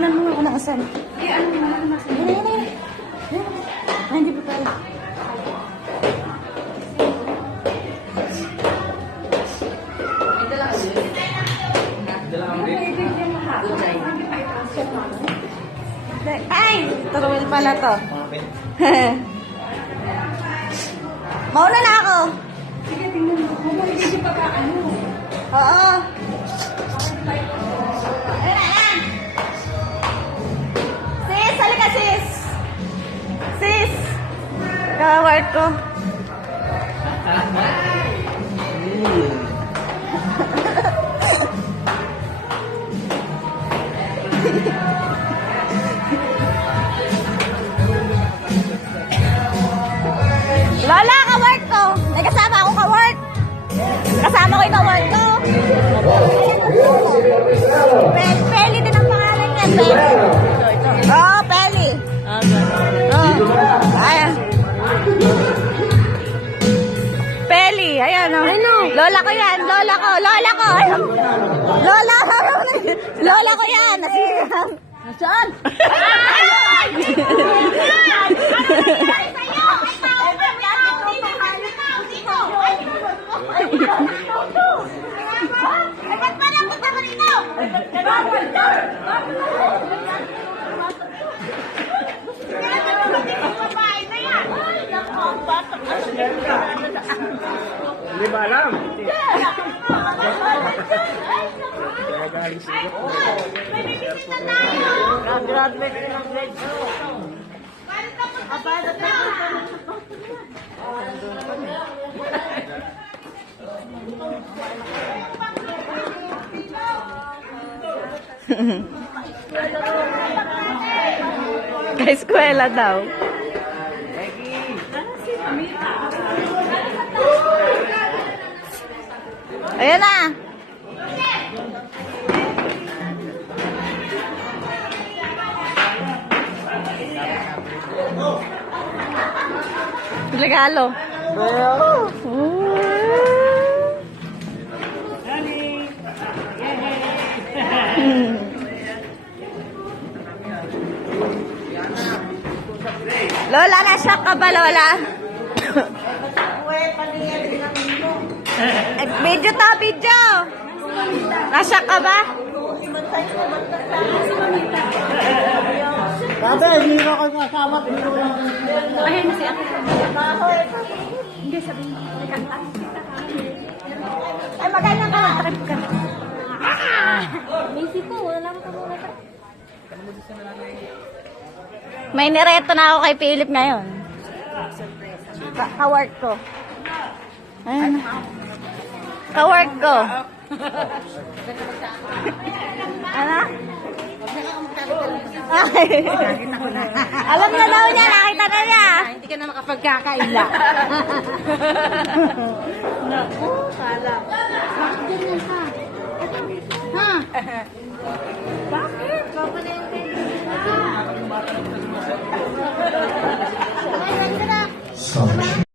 Tingnan mo ako ng asan. Ano naman natin? Ay, hindi po tayo. Ay! Turuwil pala to. Mauna na ako. Sige, tingnan mo. Hindi pa ka ano. Oo. Sis, halika sis. Sis. Kawart ko. Lola, ka-work ko. May kasama akong ka-work. Kasama ko yung ka-work ko. Peli din ang pangalan niya. Peli. Oo, Peli. Ayan. Peli, ayan o. Lola ko yan, lola ko, lola ko. Ayan. Lola, lola ko yan. Nasirang. Nasaan? Hindi ba alam? Graduate ng grade 2. Ka-eskwela daw. Ayan na. Regalo. Lola, na-shock ka ba, Lola? Video to, video. Na-shock ka ba? Sabi, hindi na ako kasama. Ayun si ako. Hindi, sabihin mo. Ay, magandang ka. Trip ka. Busy po, wala naman ka muna. May nireto na ako kay Philip ngayon. Ka-work ko. Ayan. Ka-work ko. Ano? Ay. Alam na daw niya, nakita na niya. Hindi ka na makapagkakaila. Naku, kala. Bakit ganyan ka? Ha? Bakit? Baka na yung